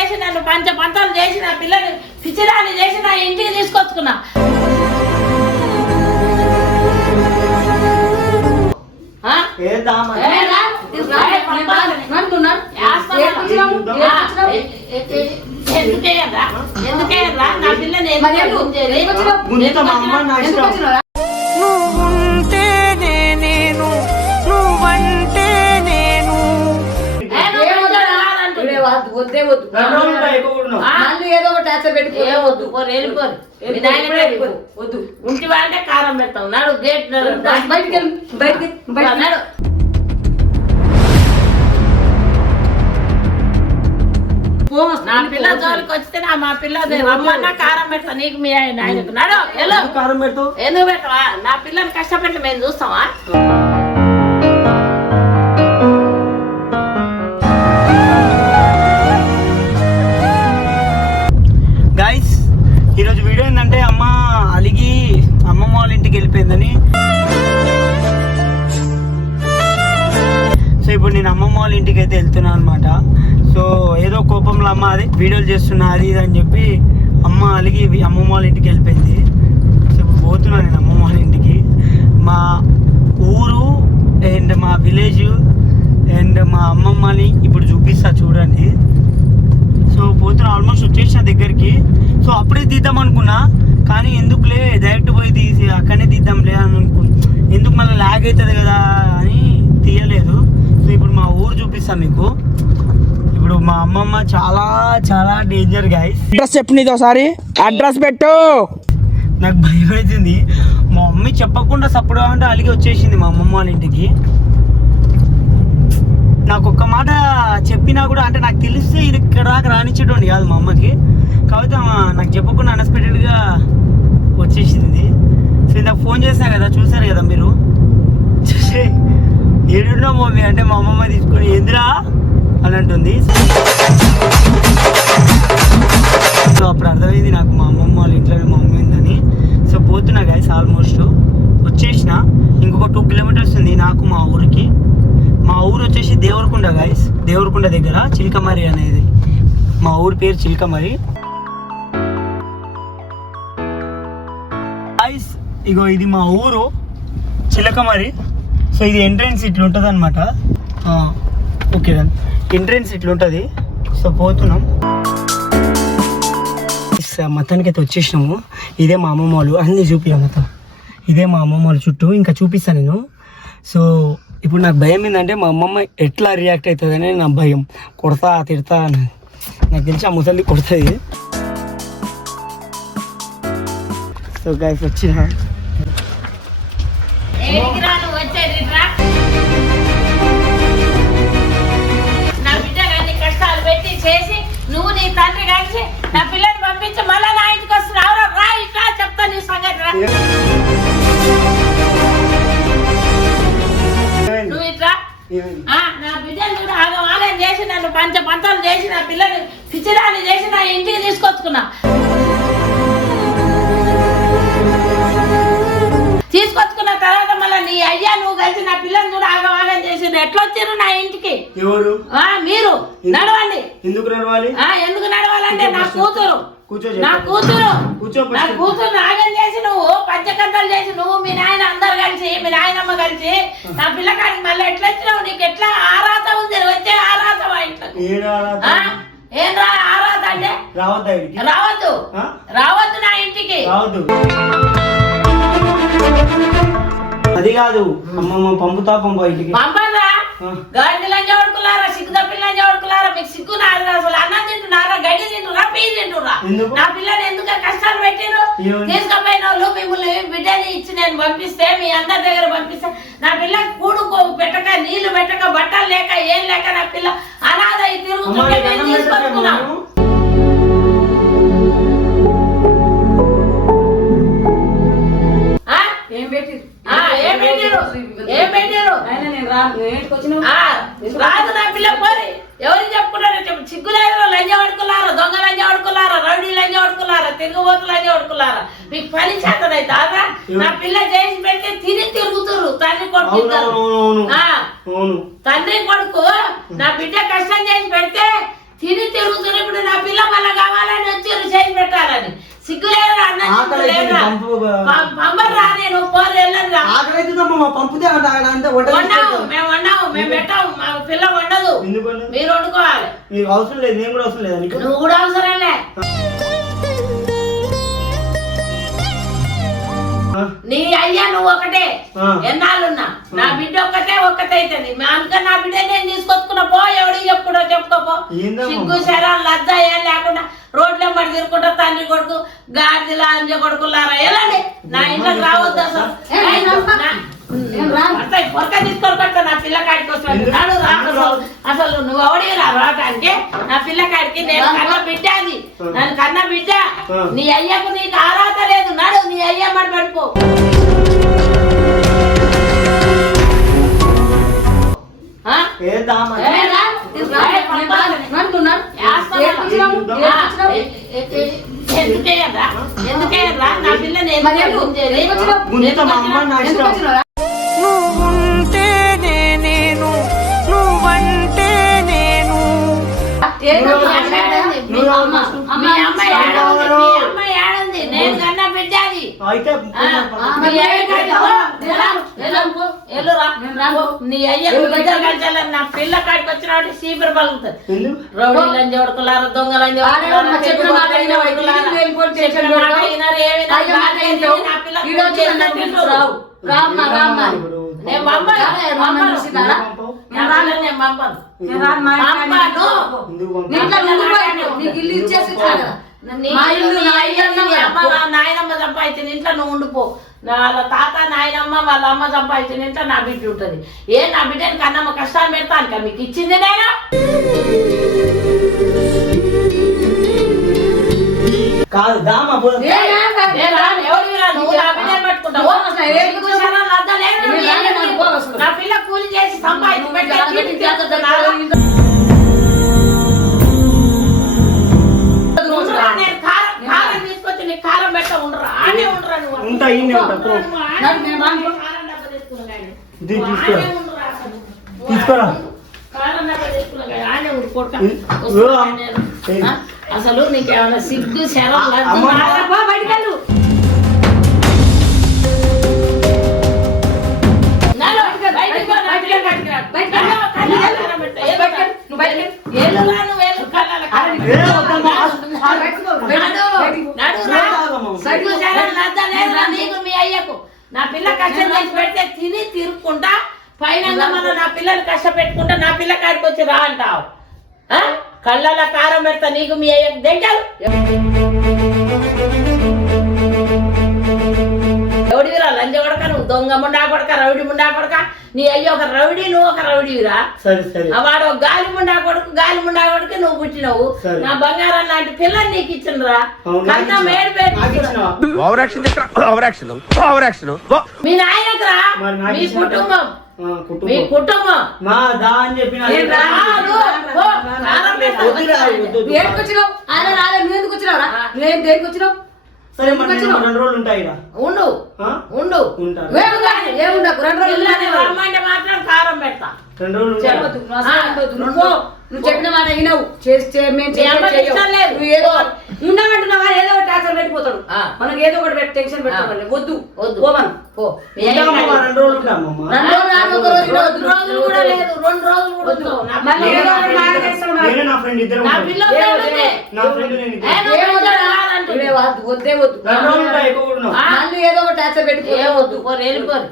చేసి నన్ను పంచపంతాలు చేసి నా పిల్లని పిచ్చిదాన్ని చేసి నా ఇంటికి తీసుకొచ్చుకున్నా. ఎందుకేయరా నా పిల్లని నువ్వుంటేనే నేను నువ్వంటే నేను వద్దే వద్దు ఏదో ఒక టాచర్ పెట్టుకో వద్దు వెళ్ళిపోరు వద్దు ఇంటి వాళ్ళే కారం పెడతాం నాడు గేట్ బయటికి నాడు నా పిల్ల జోలికి వస్తే మా పిల్ల రమ్మన్నా కారం పెడతా నీకు మీ ఆయనకు నాడు కారం పెడతావు ఎందుకు పెట్టవా నా పిల్లని కష్టపెట్టి మేము చూస్తావా. గైస్ ఈరోజు వీడియో ఏంటంటే అమ్మ అలిగి అమ్మమ్మ వాళ్ళ ఇంటికి వెళ్ళిపోయిందని. సో ఇప్పుడు నేను అమ్మమ్మ వాళ్ళ ఇంటికి అయితే వెళ్తున్నాను అనమాట. సో ఏదో కోపంలో అమ్మ అది వీడియోలు చేస్తున్నా అది ఇది అని చెప్పి అమ్మ అలిగి అమ్మమ్మ వాళ్ళ ఇంటికి వెళ్ళిపోయింది. సో ఇప్పుడు పోతున్నాను నేను అమ్మమ్మ వాళ్ళ ఇంటికి. మా ఊరు అండ్ మా విలేజ్ అండ్ మా అమ్మమ్మని ఇప్పుడు చూపిస్తా చూడండి. సో పోతున్నా ఆల్మోస్ట్ వచ్చేసిన దగ్గరికి. సో అప్పుడే తీద్దాం అనుకున్నా కానీ ఎందుకులే డైరెక్ట్ పోయి తీసి అక్కడనే తీద్దాంలే అని అనుకున్నా. ఎందుకు మళ్ళీ ల్యాగ్ అవుతుంది కదా అని తీయలేదు. సో ఇప్పుడు మా ఊరు చూపిస్తాను మీకు. ఇప్పుడు మా అమ్మమ్మ చాలా చాలా డేంజర్ గైస్. అడ్రస్ చెప్పు నీది ఒకసారి అడ్రస్ పెట్టు. నాకు భయం అవుతుంది. మా మమ్మీ చెప్పకుండా సప్పుడు అంటే అలిగి వచ్చేసింది మా అమ్మమ్మ వాళ్ళ ఇంటికి. నాకు ఒక్క మాట చెప్పినా కూడా అంటే నాకు తెలిస్తే ఇది ఇక్కడ దాకా రానిచ్చేటోండి కాదు మా అమ్మకి. కాకపోతే నాకు చెప్పకుండా అన్ఎక్స్పెక్టెడ్గా వచ్చేసింది. సో ఇందాక ఫోన్ చేసినా కదా చూసారు కదా మీరు. చూసే ఏడున్నా మమ్మీ అంటే మా అమ్మమ్మ తీసుకొని ఎదురా అని అంటుంది. సో అప్పుడు అర్థమైంది నాకు మా అమ్మమ్మ వాళ్ళ ఇంట్లోనే మా మమ్మీ ఉందని. సో పోతున్నా గైస్ ఆల్మోస్ట్ వచ్చేసిన. ఇంకొక 2 కిలోమీటర్స్ ఉంది నాకు మా ఊరికి. మా ఊరు వచ్చేసి దేవరకొండ గైస్. దేవరకొండ దగ్గర చిలకమరి అనేది మా ఊరి పేరు చిలకమరి గైస్. ఇగో ఇది మా ఊరు చిలకమరి. సో ఇది ఎంట్రెన్స్ ఇట్లా ఉంటుంది అనమాట. ఓకే దాన్ని ఎంట్రెన్స్ ఇట్లా ఉంటుంది. సో పోతున్నాం మొత్తానికి అయితే వచ్చేసినాము. ఇదే మా అమ్మమ్మ వాళ్ళు అన్నీ చూపించాను మొత్తం. ఇదే మా అమ్మమ్మ వాళ్ళ చుట్టూ ఇంకా చూపిస్తాను నేను. సో ఇప్పుడు నాకు భయం ఏంటంటే మా అమ్మమ్మ ఎట్లా రియాక్ట్ అవుతుందని నా భయం. కొడతా తిడతా నాకు తెలిసి ఆ ముసలి కొడుతుంది. సో గైస్ వచ్చిన నా బిడ్డ అన్ని కష్టాలు పెట్టి చేసి నువ్వు నీ తండ్రి కలిసి నా పిల్లని పంపించి మళ్ళీ నా ఇంటికి వస్తున్నావు. రా ఇట్లా చెప్తా నీ సంగతి రా. నువ్వు ఇట్లా నా బిడ్డను కూడా ఆగం చేసి నన్ను పంచపంతాలు చేసి నా పిల్లని పిచ్చిదాన్ని చేసి నా ఇంటికి తీసుకొచ్చుకున్నా. తీసుకొచ్చుకున్న తర్వాత మళ్ళీ నీ అయ్యా నువ్వు కలిసి నా పిల్లని కూడా ఆగం చేసి ఎట్లా వచ్చారు నా ఇంటికి? ఎవరు? మీరు నడవండి. ఎందుకు నడవాలి? ఎందుకు నడవాలంటే నా కూతురు ఆగం చేసి నువ్వు పంచకంతాలు చేసి నువ్వు మీ నాయన అందరు కలిసి మీ నాయనమ్మ కలిసి నా పిల్లకాడికి మళ్ళీ ఎట్లా వచ్చినావు? నీకు ఎట్లా ఆరాధ ఉంది? వచ్చే ఆరాధ ఇంట్లో ఏం ఆరాధ అంటే రావద్దు నా ఇంటికి. అది కాదు అమ్మమ్మ పంపుతా ఇంటికి. పంపరా గాడి లంజ వడుకులారా సిగ్గు తప్పిన లంజ వడుకులారా. మీకు సిగ్గు నారు అసలు అన్నం తింటున్నారా గడ్డి తింటురా పీజు తింటురా? నా పిల్లని ఎందుకు కష్టాలు పెట్టిరు? తీసుకుపోయిన వాళ్ళు మిమ్మల్ని బిడ్డని ఇచ్చి నేను పంపిస్తే మీ అందరి దగ్గర పంపిస్తే నా పిల్ల కూడు పెట్టక నీళ్లు పెట్టక బట్టలు లేక ఏం లేక నా పిల్ల అనాథ తిరుగుతుంటే మేము తీసుకొచ్చుకున్నాం. ఏం పెట్టిరు? రాదు నా పిల్ల పోరి ఎవరు చెప్పుకున్నారు? సిగ్గులేదు లంజ పడుకున్నారా, దొంగ లంజ పడుకున్నారా, రౌడీ లంజ పడుకున్నారా, తిరుగుబోతు లంజ పడుకున్నారా? మీకు పని చేతనైతే అదా నా పిల్ల చేసి పెడితే తిని తిరుగుతురు తండ్రి కొడుకు. తండ్రి కొడుకు నా బిడ్డ కష్టం చేసి పెడితే తిని తిరుగుతురు. ఇప్పుడు నా పంపరా నేను పోరు వెళ్ళరా ఆకలితుందమ్మా పంపితే అంత వండాము మేము పెట్టాము మా పిల్ల వండదు మీరు వండుకోవాలి మీకు అవసరం లేదు నేను కూడా అవసరం లేదు నీకు నువ్వు కూడా అవసరంలే నీ అయ్యా నువ్వు ఒకటే ఎన్నాళ్ళున్నా నా బిడ్డ ఒక్కటే అవుతుంది అందుకే నా బిడ్డ నేను తీసుకొచ్చుకున్నా పో ఎవడికి చెప్పుకుంటా చెప్పుకోపో సిగ్గు శరం లజ్జ ఏం లేకుండా రోడ్ల పడి తిరుగుకుంటా తండ్రి కొడుకు గాడిలా అంజ కొడుకులారా ఎలాంటి నా ఇంట్లోకి రావద్దు పొరక తీసుకొని పడతా నా పిల్ల కాడికి వస్తాడు అసలు నువ్వు ఎవడికి రావటానికి నా పిల్ల కాడికి నేను కన్న బిడ్డ అది నన్ను కన్న బిడ్డ నీ అయ్యకు నీకు ఆరాధ లేదు నాడు నీ అయ్య మరి పడిపో ఎందుకేయరా నా పిల్లని నువ్వుంటేనే నేను నువ్వంటే నేను మీ అమ్మాయి ఏడుంది నేను కన్నా బిడ్డది నీ అయ్యకు బిడ్డ కలిసాలని నా పిల్ల కాడికి వచ్చిన వాటి సీపర్ పలుకుతుంది రౌడీలని చూడుకులారా దొంగలని నాయనమ్మ సంపాదించిన ఇంట్లో నువ్వు ఉండిపో వాళ్ళ తాత నాయనమ్మ వాళ్ళ అమ్మ సంపాదించిన ఇంట్లో నా బిడ్డ ఉంటది నా బిడ్డని కన్నమ్మ కష్టాలు పెడతాను మీకు ఇచ్చింది నేనా కాదు నా పిల్ల కూలి చేసి సంపాదించి కారం తీసుకొచ్చి నీకు కారం పెట్ట ఉండరా ఆనే ఉండరా తీసుకోరా అసలు నీకేమైనా సిగ్గు శరం బయటకెళ్ళు నీకు మీ అయ్యకు నా పిల్ల కష్టం చేసి పెడితే తిని తిరుక్కుంటా పైన మనం నా పిల్లలు కష్టపెట్టుకుంటా నా పిల్ల కాడికి వచ్చి రా అంటావు కళ్ళలో కారం పెడతా నీకు మీ అయ్యకు దగ్గర రౌడీరా లంజ కొడక నువ్వు దొంగ ముండా కొడక రౌడీ ముండా కొడక నీ అయ్యో ఒక రౌడీ నువ్వు ఒక రౌడీరా వాడు గాలి ముండా కొడుకు నువ్వు పుట్టినవు నా బంగారం లాంటి పిల్లని నీకు ఇచ్చినరా కన్నా మేడు మీ నాయనకురా మీ కుటుంబం మీ కుటుంబం సరే 2 రోజులు ఉంటాయి ఉండు రమ్మంటే మాత్రం కారం పెడతా 2 రోజులు నువ్వు చెప్పిన మాట వినవు చేస్తే ఉండమంటున్నావా ఏదో ఒకటి టార్చర్ పెట్టిపోతాడు మనకి ఏదో ఒకటి టెన్షన్ పెట్టాలి వద్దు పోమను పో 2 రోజులు ఉంటామమ్మా 2 రోజులు కూడా లేదు 2 రోజులు కూడా నేను నా ఫ్రెండ్ ఇద్దరు నా పిల్ల నా ఫ్రెండ్ వద్దే వద్దు 2 రోజులు ఉంటాయి ఎక్కువ కూడా మళ్ళీ ఏదో ఒకటి టార్చర్ పెట్టిపోయి వద్దు వెళ్ళిపోరు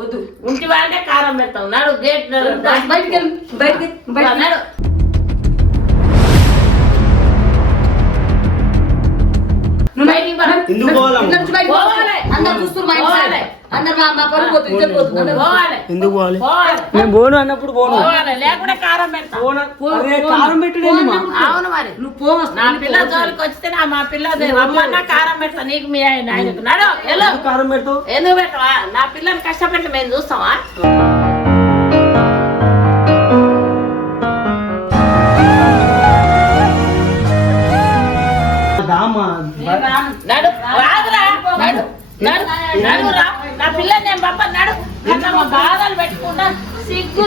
వద్దు ఇంటి వాళ్ళే కారం పెడతాం నాడు గేట్ బయటికి నాడు ఎందుకు నేను పోను అన్నప్పుడు లేకుండా కారం కారం పెట్టుడే అవును మరి నువ్వు నా పిల్ల జోలికి వస్తే మా పిల్ల రమ్మన్నా కారం పెడతా నీకు మీ ఆయనకు నాడు కారం పెడతావు ఎందుకు పెట్టవా నా పిల్లని కష్టపెట్టి మేము చూస్తావా నా పిల్లని నేను పంప నడు బాధలు పెట్టుకుంటా సిగ్గు